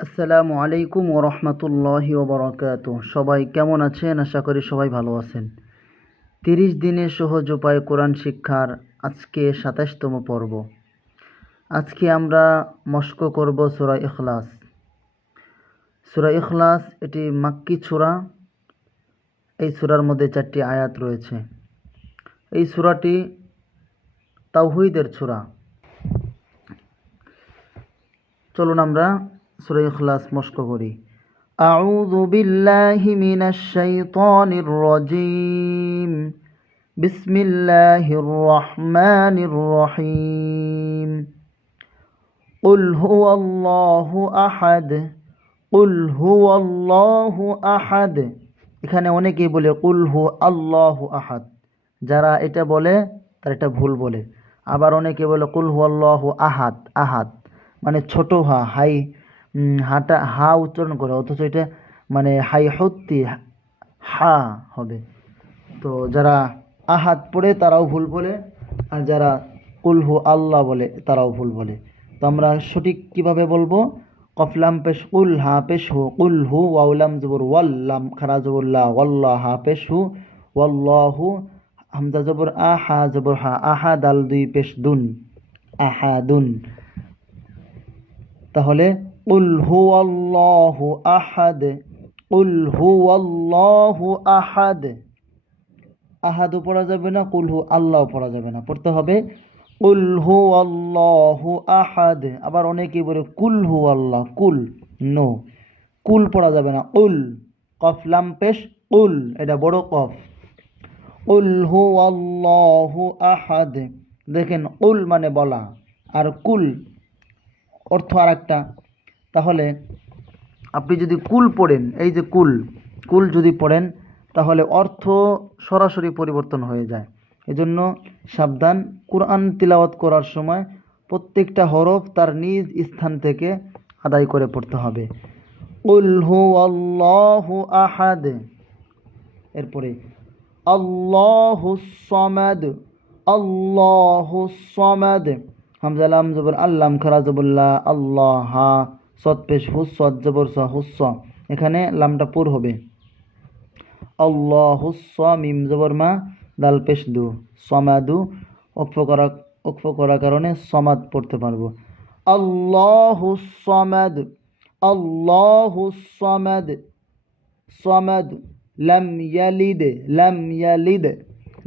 আসসালামু আলাইকুম ওরহমতুল্লাহি ওবরাকাত সবাই কেমন আছেন? আশা করি সবাই ভালো আছেন। তিরিশ দিনে সহজ উপায় কোরআন শিক্ষার আজকে সাতাশতম পর্ব। আজকে আমরা মস্ক করব সুরা ইখলাস। সুরা ইখলাস এটি মাক্কি সুরা। এই সুরার মধ্যে চারটি আয়াত রয়েছে। এই সুরাটি তাওহিদের সুরা। চলুন আমরা সুরা ইখলাস মস্ক করি أعوذ بالله من الشيطان الرجيم بسم الله الرحمن الرحيم قل هو الله أحد قل هو الله أحد এখানে অনেকেই বলে কুল হু আল্লাহু আহাদ যারা এটা বলে তারা এটা ভুল বলে আবার অনেকে বলে কুল হু আল্লাহু আহাদ আহাদ মানে ছোট হা হাই উম, হাটা, হা উচ্চারণ করে, অথচ এটা মানে হাই হত্তি, হা হবে। তো যারা আহাত পড়ে তারাও ভুল বলে, আর যারা কুলহু আল্লাহ বলে তারাও ভুল বলে। তো আমরা সঠিক কীভাবে বলব? কফলাম পেশ উল হা পেশ হু, কুল হু ওয়াউলাম জবর ওয়াল্লাম খারা জবরল্লা ওয়াল্লাহ হা পেশ হু ওয়াল্লাহু হামজা জবর, আ, হা জবর, হা, আহা, দাল দুই পেশ দুন আহাদুন তাহলে কুল হু আল্লাহু আহাদ কুল হু আল্লাহু আহাদ আহাদও পড়া যাবে না কুল হু আল্লাহ পড়া যাবে না। পড়তে হবে কুল হু আল্লাহু আহাদ আবার অনেকেই বলে কুল হু আল্লাহ কুল নো। কুল পড়া যাবে না উল কফ লাম পেশ উল এটা বড় কফ। উল হু আল্লাহু আহাদ দেখেন উল মানে বলা, আর কুল অর্থ আর একটা তাহলে আপনি যদি কুল পড়েন, এই যে কুল কুল যদি পড়েন, তাহলে অর্থ সরাসরি পরিবর্তন হয়ে যায়। এজন্য সাবধান, কোরআন তিলাওয়াত করার সময় প্রত্যেকটা হরফ তার নিজ স্থান থেকে আদায় করে পড়তে হবে। উল হু আল্লাহু আহাদ। এরপরে, আল্লাহু সমাদ আল্লাহু সমাদ। হামজা লাম জবর আল্লাম খারা জবুল্লাহ আল্লাহ। সৎ পেশ হুসত জবর সা, হুস এখানে লামটা পুর হবে। আল্লাহ হুস মিম জবর মা পেশ দু। সমাদু অক্ষ করা অক্ষ করার কারণে সমাদ পড়তে পারব। আল্লাহ সমাদ আল্লাহ সমাদ সমাদ, লাম ইয়ালিদ লাম ইয়ালিদ।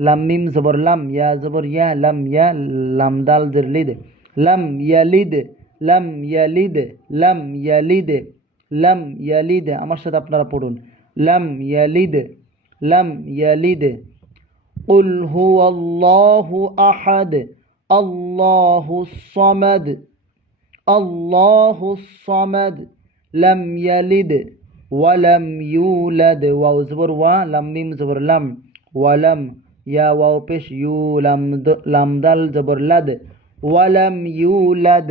লাম, মিম জবর, লাম, ইয়া জবর, ইয়া, লাম ইয়া, লাম, দাল, জের, লিদ। লাম ইয়ালিদ লাম ইয়ালিদ লাম ইয়ালিদ লাম ইয়ালিদ আমার সাথে আপনারা পড়ুন লাম ইয়ালিদ লাম ইয়ালিদ قل هو الله أحد الله الصمد الله الصمد لم يلد ولم يولد واو زبر وا لم ميم زبر لم ولم يا واو পেশ ইউ লাম দ- লাম দাল জবর লাদ ولم يولد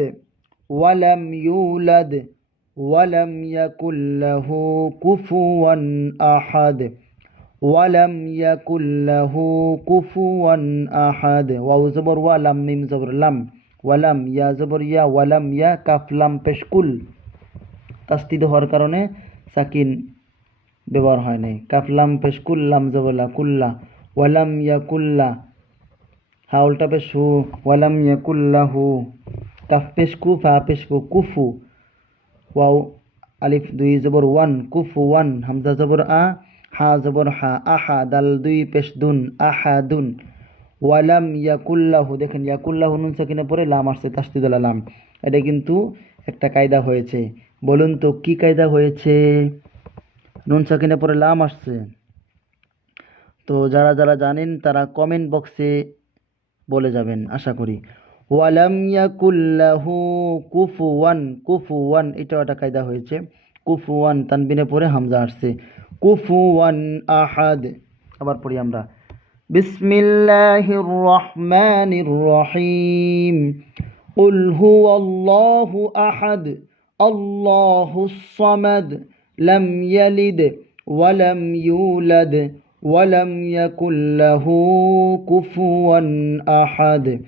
ওয়ালাম ইউলাদ, ওয়ালাম ইয়াকুল্লাহু কুফুয়ান আহাদ, ওয়ালাম ইয়াকুল্লাহু কুফুয়ান আহাদ। ওয়াউ, জবর ওয়ালাম মিম, জবর, লাম, ওয়ালাম ইয়া, জবর, ইয়া, ওয়ালাম ইয়া কাফলাম পেশকুল তাস্তিদ হওয়ার কারণে সাকিন ব্যবহার হয় নাই। কাফলাম পেশকুল্লাম জবলা কুল্লা ওয়ালাম ইয়াকুল্লা হাউলটা পেশু ওয়ালাম ইয়াকুল্লাহু কাফ পেশ কু ফা পেশ কুফু ওয়াও আলিফ দুই জবর ওয়ান কুফু ওয়ান হামজা জবর আ হা জবর হা আহা দাল দুই পেশ দুন আহা দুন ওয়ালাম ইয়াকুল্লাহু দেখেন ইয়াকুল্লাহু নুন সাকিনে পরে লাম আসছে তাসদিদুল লাম। এটা কিন্তু একটা কায়দা হয়েছে। বলুন তো, কি কায়দা হয়েছে? নুন সাকিনে পরে লাম আসছে। তো যারা যারা জানেন, তারা কমেন্ট বক্সে বলে যাবেন, আশা করি। ওয়ালাম ইয়াকুল্লাহু কুফুয়ান কুফুয়ান এটাও একটা কায়দা হয়েছে কুফুয়ান তানবিনে পরে হামজা আসছে কুফুয়ান আহাদ আবার পড়ি আমরা বিসমিল্লাহির রহমানির রহিম قل هو الله أحد الله الصمد لم يلد ولم يولد ولم يكن له كفوا أحد